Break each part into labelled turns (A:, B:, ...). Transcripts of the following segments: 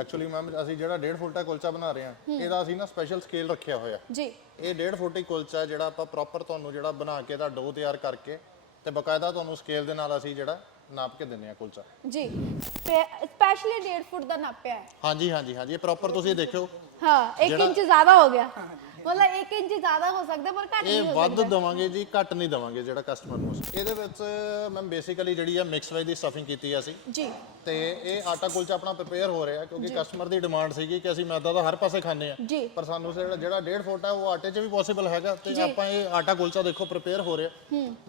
A: Actually ma'am ਅਸੀਂ ਜਿਹੜਾ 1.5 ਫੁੱਟ ਦਾ ਕੁਲਚਾ ਬਣਾ ਰਹੇ ਹਾਂ ਇਹਦਾ ਅਸੀਂ ਨਾ ਸਪੈਸ਼ਲ ਸਕੇਲ ਰੱਖਿਆ ਹੋਇਆ।
B: ਜੀ।
A: ਇਹ 1.5 ਫੁੱਟ ਹੀ ਕੁਲਚਾ ਜਿਹੜਾ ਆਪਾਂ ਪ੍ਰੋਪਰ ਤੁਹਾਨੂੰ ਜਿਹੜਾ ਬਣਾ ਕੇ ਦਾ ਡੋ ਤਿਆਰ ਕਰਕੇ ਤੇ ਬਕਾਇਦਾ ਤੁਹਾਨੂੰ ਸਕੇਲ ਦੇ ਨਾਲ ਅਸੀਂ ਜਿਹੜਾ ਨਾਪ ਕੇ ਦਿੰਨੇ ਆ ਕੁਲਚਾ।
B: ਜੀ। ਤੇ ਸਪੈਸ਼ਲੀ 1.5 ਫੁੱਟ ਦਾ ਨਾਪਿਆ ਹੈ।
A: ਹਾਂਜੀ ਹਾਂਜੀ ਹਾਂਜੀ। ਇਹ ਪ੍ਰੋਪਰ ਤੁਸੀਂ ਦੇਖਿਓ।
B: ਹਾਂ 1 ਇੰਚ ਜ਼ਿਆਦਾ ਹੋ ਗਿਆ। ਮਤਲਬ 1 ਇੰਚ ਜ਼ਿਆਦਾ ਹੋ ਸਕਦਾ ਪਰ ਘੱਟ ਨਹੀਂ
A: ਇਹ
B: ਹੋ
A: ਵੱਧ ਦਵਾਂਗੇ ਜੀ ਘੱਟ ਨਹੀਂ ਦਵਾਂਗੇ ਜਿਹੜਾ ਕਸਟਮਰ ਨੂੰ। ਇਹਦੇ ਵਿੱਚ ਮੈਮ ਬੇਸਿਕਲੀ ਜਿਹੜੀ ਆ ਮਿਕਸ ਵੈਜ ਦੀ ਸਟਫਿੰਗ ਕੀਤੀ ਆ ਅਸੀਂ।
B: ਜੀ।
A: ਤੇ ਇਹ ਆਟਾ ਕੁਲਚਾ ਆਪਣਾ ਪ੍ਰਿਪੇਅਰ ਹੋ ਰਿਹਾ ਕਿਉਂਕਿ ਕਸਟਮਰ ਦੀ ਡਿਮਾਂਡ ਸੀਗੀ ਕਿ ਅਸੀਂ ਮੈਦਾ ਦਾ ਹਰ ਪਾਸੇ ਖਾਂਦੇ ਆ।
B: ਜੀ।
A: ਪਰ ਸਾਨੂੰ ਜਿਹੜਾ ਜਿਹੜਾ 1.5 ਫੁੱਟ ਆ ਉਹ ਆਟੇ 'ਚ ਵੀ ਪੋਸੀਬਲ ਹੈਗਾ ਤੇ ਆਪਾਂ ਇਹ ਆਟਾ ਕੁਲਚਾ ਦੇਖੋ ਪ੍ਰਿਪੇਅਰ ਹੋ ਰਿਹਾ।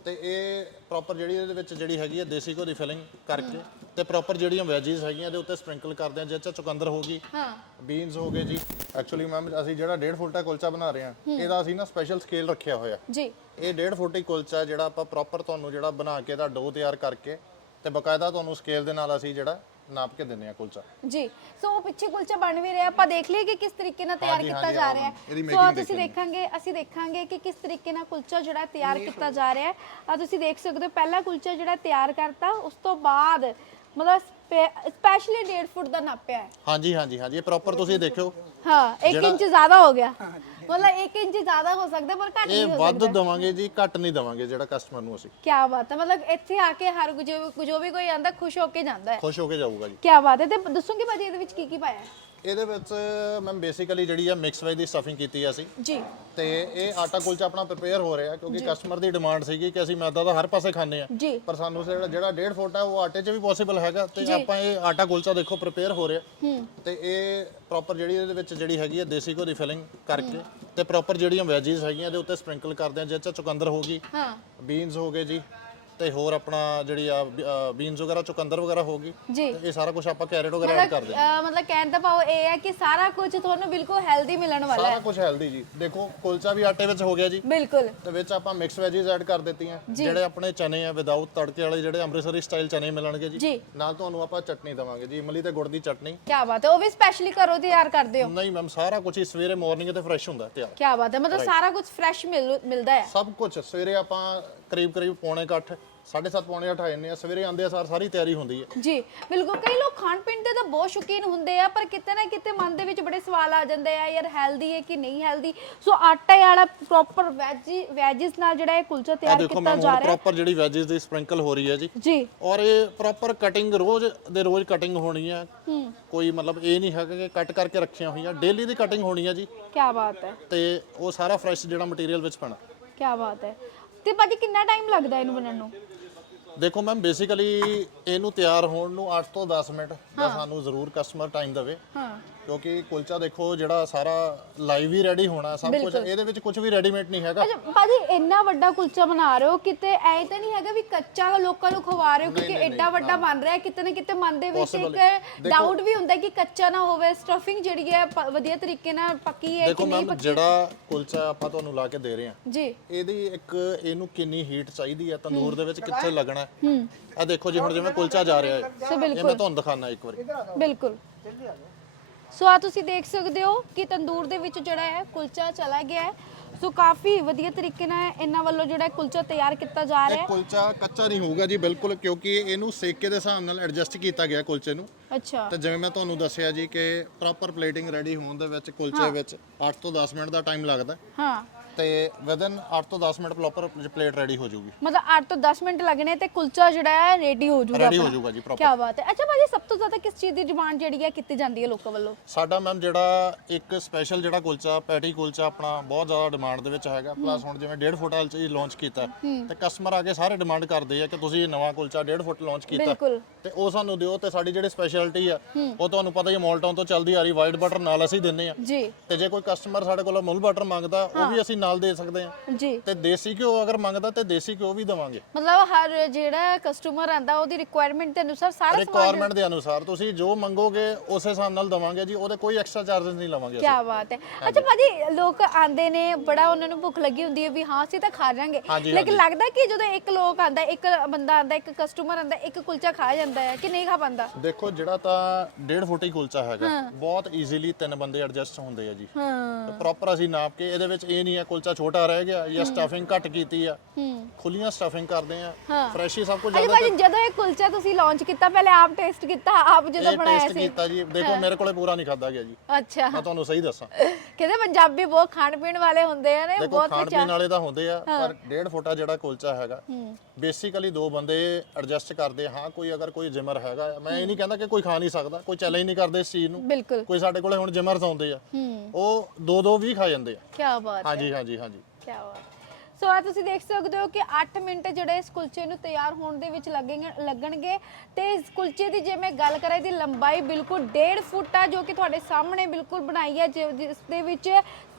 A: ਤੇ ਇਹ ਪ੍ਰੋਪਰ ਜਿਹੜੀ ਇਹਦੇ ਵਿੱਚ ਜਿਹੜੀ ਹੈਗੀ ਹੈ ਦੇਸੀ ਘਿਓ ਦੀ ਫਿਲਿੰਗ ਕਰਕੇ ਤੇ ਪ੍ਰੋਪਰ ਜਿਹੜੀਆਂ ਵੈਜੀਜ਼ ਹੈਗੀਆਂ ਇਹਦੇ ਉੱਤੇ ਸਪ੍ਰਿੰਕਲ ਕਰਦੇ ਆ ਜਿਹ 'ਚ ਚੁਕੰਦਰ ਹੋ ਗਈ
B: ਹਾਂ।
A: ਬੀਨਸ ਹੋ ਗਏ ਜੀ। ਐਕਚੁਅਲੀ ਮੈਮ ਅਸੀਂ ਜਿਹੜਾ 1.5 ਫੁੱਟ ਦਾ ਕੁਲਚਾ ਬਣਾ ਰਹੇ ਹਾਂ ਇਹਦਾ ਅਸੀਂ ਨਾ ਸਪੈਸ਼ਲ ਸਕੇਲ ਰੱਖਿਆ ਹੋਇਆ।
B: ਜੀ।
A: ਇਹ 1.5 ਫੁੱਟ ਹੀ ਕੁਲਚਾ ਜਿਹੜਾ ਆਪਾਂ ਪ੍ਰੋਪਰ ਤੁਹਾਨੂੰ ਜਿਹੜਾ ਬਣਾ ਕੇ ਦਾ ਡੋ ਤਿਆਰ ਕਰਕੇ ਤੇ ਬਕਾਇਦਾ ਤੁਹਾਨੂੰ ਸਕੇਲ ਦੇ ਨਾਲ ਅਸੀਂ ਜਿਹੜਾ ਨਾਪ ਕੇ ਦਿੰਨੇ ਆ ਕੁਲਚਾ।
B: ਜੀ। ਸੋ ਉਹ ਪਿੱਛੇ ਕੁਲਚਾ ਬਣ ਵੀ ਰਿਹਾ ਆਪਾਂ ਦੇਖ ਲਈਏ ਕਿ ਕਿਸ ਤਰੀਕੇ ਨਾਲ ਤਿਆਰ ਕੀਤਾ ਜਾ ਰਿਹਾ ਹੈ। ਸੋ ਤੁਸੀਂ ਦੇਖਾਂਗੇ ਅਸੀਂ ਦੇਖਾਂਗੇ ਕਿ ਕਿਸ ਤਰੀਕੇ ਨਾਲ ਕੁਲਚਾ ਜਿਹੜਾ ਤਿਆਰ ਕੀਤਾ ਜਾ ਰਿਹਾ ਹੈ। ਆ ਤੁਸੀਂ ਦੇਖ ਸਕਦੇ ਹੋ ਪਹਿਲਾ ਕੁਲਚਾ ਜਿਹੜਾ ਤਿਆਰ ਕਰਤਾ ਉਸ ਤੋਂ ਬਾਅਦ ਮਤਲਬ ਸਪੈਸ਼ਲੀ 1.5 ਫੁੱਟ ਦਾ ਨਾਪਿਆ ਹੈ।
A: ਹਾਂਜੀ ਹਾਂਜੀ ਹਾਂਜੀ ਇਹ ਪ੍ਰੋਪਰ ਤੁਸੀਂ ਦੇਖਿਓ।
B: ਹਾਂ 1 ਇੰਚ ਜ਼ਿਆਦਾ ਹੋ ਗਿਆ। ਮਤਲਬ 1 ਇੰਚ ਜ਼ਿਆਦਾ ਹੋ ਸਕਦਾ ਪਰ ਘੱਟ ਨਹੀਂ
A: ਇਹ ਵੱਧ ਦਵਾਂਗੇ ਜੀ ਘੱਟ ਨਹੀਂ ਦਵਾਂਗੇ ਜਿਹੜਾ ਕਸਟਮਰ ਨੂੰ ਅਸੀਂ।
B: ਕੀ ਬਾਤ ਹੈ ਮਤਲਬ ਇੱਥੇ ਆ ਕੇ ਹਰ ਜੋ ਜੋ ਵੀ ਕੋਈ ਆਂਦਾ ਖੁਸ਼ ਹੋ ਕੇ ਜਾਂਦਾ ਹੈ।
A: ਖੁਸ਼ ਹੋ ਕੇ ਜਾਊਗਾ ਜੀ।
B: ਕੀ ਬਾਤ ਹੈ ਤੇ ਦੱਸੋਗੇ ਭਾਜੀ ਇਹਦੇ ਵਿੱਚ ਕੀ ਕੀ ਪਾਇਆ ਹੈ?
A: ਇਹਦੇ ਵਿੱਚ ਮੈਮ ਬੇਸਿਕਲੀ ਜਿਹੜੀ ਆ ਮਿਕਸ ਵੈਜ ਦੀ ਸਟਫਿੰਗ ਕੀਤੀ ਆ ਅਸੀਂ।
B: ਜੀ।
A: ਤੇ ਇਹ ਆਟਾ ਕੁਲਚਾ ਆਪਣਾ ਪ੍ਰਿਪੇਅਰ ਹੋ ਰਿਹਾ ਕਿਉਂਕਿ ਕਸਟਮਰ ਦੀ ਡਿਮਾਂਡ ਸੀਗੀ ਕਿ ਅਸੀਂ ਮੈਦਾ ਦਾ ਹਰ ਪਾਸੇ ਖਾਂਦੇ ਆ।
B: ਜੀ।
A: ਪਰ ਸਾਨੂੰ ਜਿਹੜਾ ਜਿਹੜਾ 1.5 ਫੁੱਟ ਆ ਉਹ ਆਟੇ 'ਚ ਵੀ ਪੋਸੀਬਲ ਹੈਗਾ ਤੇ ਆਪਾਂ ਇਹ ਆਟਾ ਕੁਲਚਾ ਦੇਖੋ ਪ੍ਰਿਪੇਅਰ ਹੋ ਰਿਹਾ। ਤੇ ਇਹ ਪ੍ਰੋਪਰ ਜਿਹੜੀ ਇਹਦੇ ਵਿੱਚ ਜਿਹੜੀ ਹੈਗੀ ਹੈ ਦੇਸੀ ਘਿਓ ਦੀ ਫਿਲਿੰਗ ਕਰਕੇ ਤੇ ਪ੍ਰੋਪਰ ਜਿਹੜੀਆਂ ਵੈਜੀਜ਼ ਹੈਗੀਆਂ ਇਹਦੇ ਉੱਤੇ ਸਪ੍ਰਿੰਕਲ ਕਰਦੇ ਆ ਜਿਹ 'ਚ ਚੁਕੰਦਰ ਹੋ ਗਈ
B: ਹਾਂ।
A: ਬੀਨਸ ਹੋ ਗਏ ਜੀ ਤੇ ਹੋਰ ਆਪਣਾ ਜਿਹੜੀ ਆ ਬੀਨਸ ਵਗੈਰਾ ਚੁਕੰਦਰ ਵਗੈਰਾ ਹੋ ਗਈ
B: ਜੀ।
A: ਤੇ ਇਹ ਸਾਰਾ ਕੁਝ ਆਪਾਂ ਕੈਰਟ ਵਗੈਰਾ ਐਡ ਕਰਦੇ
B: ਅਹ ਮਤਲਬ ਕਹਿਣ ਦਾ ਭਾਵ ਇਹ ਹੈ ਕਿ ਸਾਰਾ ਕੁਝ ਤੁਹਾਨੂੰ ਬਿਲਕੁਲ ਹੈਲਦੀ ਮਿਲਣ ਵਾਲਾ
A: ਸਾਰਾ
B: ਹੈ।
A: ਕੁਝ ਹੈਲਦੀ ਜੀ। ਦੇਖੋ ਕੁਲਚਾ ਵੀ ਆਟੇ ਵਿੱਚ ਹੋ ਗਿਆ ਜੀ।
B: ਬਿਲਕੁਲ।
A: ਤੇ ਵਿੱਚ ਆਪਾਂ ਮਿਕਸ ਵੈਜੀਜ਼ ਐਡ ਕਰ ਦਿੱਤੀਆਂ। ਜਿਹੜੇ ਆਪਣੇ ਚਨੇ ਆ ਵਿਦਆਊਟ ਤੜਕੇ ਵਾਲੇ ਜਿਹੜੇ ਅੰਮ੍ਰਿਤਸਰੀ ਸਟਾਈਲ ਚਨੇ ਮਿਲਣਗੇ ਜੀ।
B: ਜੀ।
A: ਨਾਲ ਤੁਹਾਨੂੰ ਆਪਾਂ ਚਟਨੀ ਦਵਾਂਗੇ ਜੀ ਇਮਲੀ ਤੇ ਗੁੜ ਦੀ ਚਟਨੀ।
B: ਕੀ ਬਾਤ ਹੈ ਉਹ ਵੀ ਸਪੈਸ਼ਲੀ ਘਰੋਂ ਤਿਆਰ ਕਰਦੇ ਹੋ।
A: ਨਹੀਂ ਮੈਮ ਸਾਰਾ ਕੁਝ ਹੀ ਸਵੇਰੇ ਮਾਰਨਿੰਗ ਤੇ ਫਰੈਸ਼ ਹੁੰਦਾ ਤਿਆਰ।
B: ਕੀ ਬਾਤ ਹੈ ਮਤਲਬ ਸਾਰਾ ਕੁਝ ਫਰੈਸ਼ ਮਿਲਦਾ ਹੈ।
A: ਸਭ ਕੁਝ ਸਵੇਰੇ ਆਪਾਂ ਕਰੀਬ ਕਰੀਬ ਪੌਣੇ 8 7:30 ਪੌਣੇ 8 ਆ ਜਾਂਦੇ ਆ ਸਵੇਰੇ ਆਉਂਦੇ ਆ ਸਾਰ ਸਾਰੀ ਤਿਆਰੀ ਹੁੰਦੀ ਹੈ
B: ਜੀ ਬਿਲਕੁਲ ਕਈ ਲੋਕ ਖਾਣ ਪੀਣ ਦੇ ਤਾਂ ਬਹੁਤ ਸ਼ੌਕੀਨ ਹੁੰਦੇ ਆ ਪਰ ਕਿਤੇ ਨਾ ਕਿਤੇ ਮਨ ਦੇ ਵਿੱਚ ਬੜੇ ਸਵਾਲ ਆ ਜਾਂਦੇ ਆ ਯਾਰ ਹੈਲਦੀ ਹੈ ਕਿ ਨਹੀਂ ਹੈਲਦੀ? ਸੋ ਆਟਾ ਵਾਲਾ ਪ੍ਰੋਪਰ ਵੈਜੀ ਵੈਜਿਸ ਨਾਲ ਜਿਹੜਾ ਇਹ ਕੁਲਚਾ
A: ਆ
B: ਤਿਆਰ
A: ਦੇਖੋ
B: ਕੀਤਾ ਜਾ ਰਿਹਾ।
A: ਪ੍ਰੋਪਰ ਜਿਹੜੀ ਵੈਜੀਜ਼ ਦੀ ਸਪ੍ਰਿੰਕਲ ਹੋ ਰਹੀ ਹੈ ਜੀ।
B: ਜੀ।
A: ਔਰ ਇਹ ਪ੍ਰੋਪਰ ਕਟਿੰਗ ਰੋਜ਼ ਦੇ ਰੋਜ਼ ਕਟਿੰਗ ਹੋਣੀ ਹੈ
B: ਹੂੰ।
A: ਕੋਈ ਮਤਲਬ ਇਹ ਨਹੀਂ ਹੈਗਾ ਕਿ ਕੱਟ ਕਰਕੇ ਰੱਖੀਆਂ ਹੋਈਆਂ ਡੇਲੀ ਦੀ ਕਟਿੰਗ ਹੋਣੀ ਹੈ ਜੀ।
B: ਕੀ ਬਾਤ ਹੈ।
A: ਤੇ ਉਹ ਸਾਰਾ ਫਰੈਸ਼ ਜਿਹੜਾ ਮਟੀਰੀਅਲ ਵਿੱਚ ਪੈਣਾ।
B: ਕੀ ਬਾਤ ਹੈ। ਤੇ ਭਾਜੀ ਕਿੰਨਾ ਟਾਈਮ ਲੱਗਦਾ ਇਹਨੂੰ ਬਣਨ ਨੂੰ?
A: ਦੇਖੋ ਮੈਮ ਬੇਸਿਕਲੀ ਇਹਨੂੰ ਤਿਆਰ ਹੋਣ ਨੂੰ 8 ਤੋਂ 10 ਮਿੰਟ ਦਾ ਸਾਨੂੰ ਜ਼ਰੂਰ ਕਸਟਮਰ ਟਾਈਮ ਦੇਵੇ।
B: ਹਾਂ।
A: ਕਿਉਂਕਿ ਕੁਲਚਾ ਦੇਖੋ ਜਿਹੜਾ ਸਾਰਾ ਲਾਈਵ ਹੀ ਰੈਡੀ ਹੋਣਾ ਸਭ ਕੁਝ। ਇਹਦੇ ਵਿੱਚ ਕੁਝ ਵੀ ਰੈਡੀਮੇਡ ਨਹੀਂ ਹੈਗਾ।
B: ਅੱਛਾ ਭਾਜੀ ਇੰਨਾ ਵੱਡਾ ਕੁਲਚਾ ਬਣਾ ਰਹੇ ਹੋ ਕਿਤੇ ਐ ਤਾਂ ਨਹੀਂ ਹੈਗਾ ਵੀ ਕੱਚਾ ਲੋਕਾਂ ਨੂੰ ਖਵਾ ਰਹੇ ਹੋ ਕਿਉਂਕਿ ਐਡਾ ਵੱਡਾ ਬਣ ਰਿਹਾ ਹੈ ਕਿਤੇ ਨਾ ਕਿਤੇ ਮਨ ਦੇ ਵਿੱਚ ਇੱਕ ਡਾਊਟ ਵੀ ਹੁੰਦਾ ਹੈ ਕਿ ਕੱਚਾ ਨਾ ਹੋਵੇ ਸਟਫਿੰਗ ਜਿਹੜੀ ਹੈ ਪ- ਵਧੀਆ ਤਰੀਕੇ ਨਾਲ ਪੱਕੀ ਹੈ
A: ਦੇਖੋ
B: ਕਿ ਨਹੀਂ
A: ਮੈਮ ਜਿਹੜਾ ਕੁਲਚਾ ਆਪਾਂ ਤੁਹਾਨੂੰ ਲਾ ਕੇ ਦੇ ਰਹੇ ਹਾਂ
B: ਜੀ।
A: ਇਹਦੀ ਇੱਕ ਇਹਨੂੰ ਕਿੰਨੀ ਹੀਟ ਚਾਹੀਦੀ ਹੈ ਤੰਦੂਰ ਦੇ ਵਿੱਚ ਕਿੱਥੇ ਲੱਗਣਾ ਹੈ।
B: ਹੂੰ।
A: ਆ ਦੇਖੋ ਜੀ ਹੁਣ ਜਿਵੇਂ ਕੁਲਚਾ ਜਾ ਰਿਹਾ ਹੈ।
B: ਸੋ
A: ਇਹ ਮੈਂ
B: ਬਿਲਕੁਲ
A: ਤੁਹਾਨੂੰ ਦਿਖਾਣਾ ਇੱਕ ਵਾਰੀ।
B: ਬਿਲਕੁਲ। ਸੋ ਆ ਤੁਸੀਂ ਦੇਖ ਸਕਦੇ ਹੋ ਕਿ ਤੰਦੂਰ ਦੇ ਵਿੱਚ ਜਿਹੜਾ ਹੈ ਕੁਲਚਾ ਚਲਾ ਗਿਆ ਹੈ। ਸੋ ਕਾਫੀ ਵਧੀਆ ਤਰੀਕੇ ਨਾਲ ਇਹਨਾਂ ਵੱਲੋਂ ਜਿਹੜਾ ਹੈ ਕੁਲਚਾ ਤਿਆਰ ਕੀਤਾ ਜਾ ਰਿਹਾ
A: ਇਹ
B: ਹੈ।
A: ਕੁਲਚਾ ਕੱਚਾ ਨਹੀਂ ਹੋਊਗਾ ਜੀ ਬਿਲਕੁਲ ਕਿਉਂਕਿ ਇਹਨੂੰ ਸੇਕੇ ਦੇ ਹਿਸਾਬ ਨਾਲ ਐਡਜਸਟ ਕੀਤਾ ਗਿਆ ਕੁਲਚੇ ਨੂੰ।
B: ਅੱਛਾ।
A: ਤੇ ਜਿਵੇਂ ਮੈਂ ਤੁਹਾਨੂੰ ਦੱਸਿਆ ਜੀ ਕਿ ਪ੍ਰੋਪਰ ਪਲੇਟਿੰਗ ਰੈਡੀ ਹੋਣ ਦੇ ਵਿੱਚ ਕੁਲਚੇ ਵਿੱਚ 8 ਤੋਂ 10 ਮਿੰਟ ਦਾ ਟਾਈਮ ਲੱਗਦਾ।
B: ਹਾਂ।
A: ਤੇ ਵਿਦਨ 8 ਤੋਂ 10 ਮਿੰਟ ਪ੍ਰੋਪਰ ਪਲੇਟ ਰੈਡੀ ਹੋ ਜਾਊਗੀ।
B: ਮਤਲਬ 8 ਤੋਂ 10 ਮਿੰਟ ਲੱਗਣੇ ਤੇ ਕੁਲਚਾ ਜਿਹੜਾ ਹੈ ਰੈਡੀ ਹੋ ਜਾਊਗਾ
A: ਰੈਡੀ ਹੋ। ਜਾਊਗਾ ਜੀ ਪ੍ਰੋਪਰ
B: ਕੀ ਬਾਤ ਹੈ। ਅੱਛਾ ਭਾਜੀ ਸਭ ਤੋਂ ਜ਼ਿਆਦਾ ਕਿਸ ਚੀਜ਼ ਦੀ ਡਿਮਾਂਡ ਜਿਹੜੀ ਹੈ ਕੀਤੀ ਜਾਂਦੀ ਹੈ ਲੋਕਾਂ ਵੱਲੋਂ?
A: ਸਾਡਾ ਮੈਮ ਜਿਹੜਾ ਇੱਕ ਸਪੈਸ਼ਲ ਜਿਹੜਾ ਕੁਲਚਾ ਪੈਟੀ ਕੁਲਚਾ ਆਪਣਾ ਬਹੁਤ ਜ਼ਿਆਦਾ ਡਿਮਾਂਡ ਦੇ ਵਿੱਚ ਹੈਗਾ। ਪਲੱਸ ਹੁਣ ਜਿਵੇਂ 1.5 ਫੁੱਟ ਵਾਲ ਚ ਲਾਂਚ ਕੀਤਾ ਤੇ ਕਸਟਮਰ ਆ ਕੇ ਸਾਰੇ ਡਿਮਾਂਡ ਕਰਦੇ ਆ ਕਿ ਤੁਸੀਂ ਇਹ ਨਵਾਂ ਕੁਲਚਾ 1.5 ਫੁੱਟ ਲਾਂਚ ਕੀਤਾ ਤੇ ਉਹ ਸਾਨੂੰ ਦਿਓ ਤੇ ਸਾਡੀ ਜਿਹੜੀ ਸਪੈਸ਼ਲਿਟੀ ਆ ਉਹ ਤੁਹਾਨੂੰ ਪਤਾ ਹੀ ਮੋਲਟਾਊਨ ਤੋਂ ਚੱਲਦੀ ਆ ਰਹੀ ਵਾਈਟ ਬਟਰ ਨਾਲ ਅਸੀਂ ਦਿੰਨੇ ਆ।
B: ਜੀ।
A: ਤੇ ਜੇ ਕੋਈ ਕਸਟਮਰ ਸਾਡੇ ਕੋਲ ਮੁੱਲ ਬਟਰ ਮੰਗਦਾ ਉਹ ਵੀ ਅਸੀਂ ਨਾਲ ਦੇ ਸਕਦੇ ਆ
B: ਜੀ।
A: ਤੇ ਦੇਸੀ ਘਿਓ ਅਗਰ ਮੰਗਦਾ ਤੇ ਦੇਸੀ ਘਿਓ ਵੀ ਦਵਾਂਗੇ।
B: ਮਤਲਬ ਹਰ ਜਿਹੜਾ ਕਸਟਮਰ ਆਂਦਾ ਉਹਦੀ ਰਿਕੁਆਇਰਮੈਂਟ ਦੇ ਅਨੁਸਾਰ ਸਾਰਾ ਸਮਾਨ
A: ਰਿਕੁਆਇਰਮੈਂਟ ਦੇ ਅਨੁਸਾਰ ਤੁਸੀਂ ਜੋ ਮੰਗੋਗੇ ਉਸੇ ਹਿਸਾਬ ਨਾਲ ਦਵਾਂਗੇ ਜੀ ਉਹਦੇ ਕੋਈ ਐਕਸਟਰਾ ਚਾਰजेस ਨਹੀਂ ਲਵਾਂਗੇ
B: ਕੀ ਬਾਤ ਹੈ। ਅੱਛਾ ਭਾਜੀ ਲੋਕ ਆਂਦੇ ਨੇ ਬੜਾ ਉਹਨਾਂ ਨੂੰ ਭੁੱਖ ਲੱਗੀ ਹੁੰਦੀ ਹੈ ਵੀ ਹਾਂ ਅਸੀਂ ਤਾਂ ਖਾ ਜਾਾਂਗੇ। ਲੇਕਿਨ ਲੱਗਦਾ ਕਿ ਜਦੋਂ ਇੱਕ ਲੋਕ ਆਂਦਾ ਇੱਕ ਬੰਦਾ ਆਂਦਾ ਇੱਕ ਕਸਟਮਰ ਆਂਦਾ ਇੱਕ ਕੁਲਚਾ ਖਾ ਜਾਂਦਾ ਹੈ ਕਿ ਨਹੀਂ ਖਾ ਪਾਂਦਾ?
A: ਦੇਖੋ ਜਿਹੜਾ ਤਾਂ 1.5 ਫੁੱਟ ਹੀ ਕੁਲਚਾ ਹੈਗਾ ਬਹੁਤ ਈਜ਼ੀਲੀ ਤਿੰਨ ਬੰਦੇ ਐਡਜਸਟ ਹੁੰਦੇ ਆ ਜੀ।
B: ਹਾਂ।
A: ਪ੍ਰੋਪਰ ਅਸੀਂ ਨਾਪ ਕੇ ਇਹਦੇ ਵਿੱਚ ਇਹ ਨਹੀਂ ਹੈ ਕੁਲਚਾ ਛੋਟਾ ਰਹਿ ਗਿਆ ਜਾਂ ਸਟਫਿੰਗ ਘੱਟ ਕੀਤੀ ਆ
B: ਹੂੰ।
A: ਖੁੱਲੀਆਂ ਸਟਫਿੰਗ ਕਰਦੇ ਆ
B: ਹਾਂ।
A: ਫਰੈਸ਼ ਹੀ ਸਭ ਕੁਝ
B: ਅਜੀ
A: ਜ਼ਿਆਦਾ
B: ਭਾਜੀ ਜਦੋਂ ਇਹ ਕੁਲਚਾ ਤੁਸੀਂ ਲਾਂਚ ਕੀਤਾ ਪਹਿਲੇ ਆਪ ਟੇਸਟ ਕੀਤਾ ਆਪ ਜਦੋਂ ਬਣਾਇਆ
A: ਟੇਸਟ
B: ਸੀ?
A: ਕੀਤਾ ਜੀ। ਦੇਖੋ ਮੇਰੇ ਕੋਲੇ ਪੂਰਾ ਨਹੀਂ ਖਾਦਾ ਗਿਆ ਜੀ।
B: ਅੱਛਾ।
A: ਮੈਂ ਤੁਹਾਨੂੰ ਸਹੀ ਦੱਸਾਂ।
B: ਕਹਿੰਦੇ ਪੰਜਾਬੀ ਬਹੁਤ ਖਾਣ ਪੀਣ ਵਾਲੇ ਹੁੰਦੇ ਆ ਨੇ
A: ਦੇਖੋ
B: ਬਹੁਤ
A: ਖਾਣ ਪੀਣ ਵਾਲੇ ਤਾਂ ਹੁੰਦੇ ਆ ਪਰ 1.5 ਫੁੱਟਾ ਜਿਹੜਾ ਕੁਲਚਾ ਹੈਗਾ ਬੇਸਿਕਲੀ ਦੋ ਬੰਦੇ ਐਡਜਸਟ ਕਰਦੇ। ਹਾਂ ਕੋਈ ਅਗਰ ਕੋਈ ਜਿਮਰ ਹੈਗਾ ਆ, ਮੈਂ ਇਹ ਨਹੀਂ ਕਹਿੰਦਾ ਕਿ ਕੋਈ ਖਾ ਨਹੀਂ ਸਕਦਾ ਕੋਈ ਚੈਲੰਜ ਨਹੀਂ ਕਰਦੇ ਇਸ ਚੀਜ਼ ਨੂੰ।
B: ਬਿਲਕੁਲ।
A: ਕੋਈ ਸਾਡੇ ਕੋਲੇ ਹੁਣ ਜਿਮਰਸ ਆਉਂਦੇ ਆ
B: ਹੂੰ।
A: ਉਹ ਦੋ ਦੋ ਵੀ ਖਾ ਜਾਂਦੇ ਆ।
B: ਕੀ ਬਾਤ ਹੈ।
A: ਹਾਂਜੀ। ਹਾਂਜੀ ਹਾਂਜੀ।
B: ਕੀ ਬਾਤ ਸੋ ਆ ਤੁਸੀਂ ਦੇਖ ਸਕਦੇ ਹੋ ਕਿ 8 ਮਿੰਟ ਜਿਹੜੇ ਇਸ ਕੁਲਚੇ ਨੂੰ ਤਿਆਰ ਹੋਣ ਦੇ ਵਿੱਚ ਲੱਗਣਗੇ ਲੱਗਣਗੇ। ਤੇ ਇਸ ਕੁਲਚੇ ਦੀ ਜੇ ਮੈਂ ਗੱਲ ਕਰਾਂ, ਇਹਦੀ ਲੰਬਾਈ ਬਿਲਕੁਲ 1.5 ਫੁੱਟ ਆ, ਜੋ ਕਿ ਤੁਹਾਡੇ ਸਾਹਮਣੇ ਬਿਲਕੁਲ ਬਣਾਈ ਹੈ ਜਿ- ਜਿਸ ਦੇ ਵਿੱਚ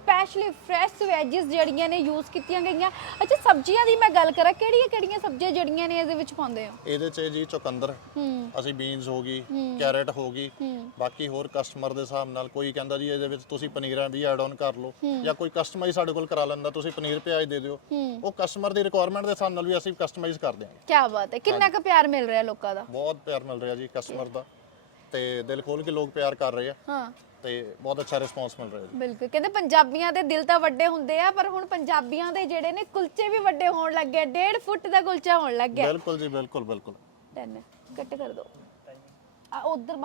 B: ਸਪੈਸ਼ਲੀ ਫਰੈਸ਼ ਵੈਜਿਸ ਜਿਹੜੀਆਂ ਨੇ ਯੂਜ਼ ਕੀਤੀਆਂ ਗਈਆਂ। ਅੱਛਾ ਸਬਜ਼ੀਆਂ ਦੀ ਮੈਂ ਗੱਲ ਕਰਾਂ ਕਿਹੜੀਆਂ ਕਿਹੜੀਆਂ ਸਬਜ਼ੀਆਂ ਜਿਹੜੀਆਂ ਨੇ ਇਹਦੇ ਵਿੱਚ ਪਾਉਂਦੇ ਹੋ?
A: ਇਹਦੇ 'ਚ ਜੀ ਚੁਕੰਦਰ।
B: ਹੂੰ।
A: ਅਸੀਂ ਬੀਨਸ ਹੋ ਗਈ ਕੈਰਟ ਹੋ ਗਈ। ਬਾਕੀ ਹੋਰ ਕਸਟਮਰ ਦੇ ਹਿਸਾਬ ਨਾਲ ਕੋਈ ਕਹਿੰਦਾ ਜੀ ਇਹਦੇ ਵਿੱਚ ਤੁਸੀਂ ਪਨੀਰਾਂ ਵੀ ਐਡ ਆਨ ਕਰ ਲਓ ਜਾਂ ਕੋਈ ਕਸਟਮਾਈਜ਼ ਸਾਡੇ ਕੋਲ ਕਰਾ ਲੈਂਦਾ ਤੁਸੀਂ ਪਨੀਰ ਪਿਆਜ਼ ਦੇ ਦਿਓ। ਉਹ ਕਸਟਮਰ ਦੀ ਰਿਕੁਆਇਰਮੈਂਟ ਦੇ ਹਿਸਾਬ ਨਾਲ ਵੀ ਅਸੀਂ ਕਸਟਮਾਈਜ਼ ਕਰਦੇ ਹਾਂ
B: ਕੀ ਬਾਤ ਹੈ। ਕਿੰਨਾ ਕੁ ਪਿਆਰ ਮਿਲ ਰਿਹਾ ਲੋਕਾਂ ਦਾ?
A: ਬਹੁਤ ਪਿਆਰ ਮਿਲ ਰਿਹਾ ਜੀ ਕਸਟਮਰ ਦਾ। ਤੇ ਦਿਲ ਖੋਲ ਕੇ ਲੋਕ ਪਿਆਰ ਕਰ ਰਹੇ ਆ।
B: ਹਾਂ।
A: ਤੇ ਬਹੁਤ ਅੱਛਾ ਰਿਸਪੌਂਸ ਮਿਲ ਰਿਹਾ ਜੀ।
B: ਬਿਲਕੁਲ ਕਹਿੰਦੇ ਪੰਜਾਬੀਆਂ ਦੇ ਦਿਲ ਤਾਂ ਵੱਡੇ ਹੁੰਦੇ ਆ ਪਰ ਹੁਣ ਪੰਜਾਬੀਆਂ ਦੇ ਜਿਹੜੇ ਨੇ ਕੁਲਚੇ ਵੀ ਵੱਡੇ ਹੋਣ ਲੱਗੇ 1.5 ਫੁੱਟ ਦਾ ਕੁਲਚਾ ਹੋਣ ਲੱਗ ਗਿਆ।
A: ਬਿਲਕੁਲ ਜੀ ਬਿਲਕੁਲ ਬਿਲਕੁਲ।
B: ਡਨ ਕੱਟ ਕਰ ਦੋ। ਆ ਉਧਰ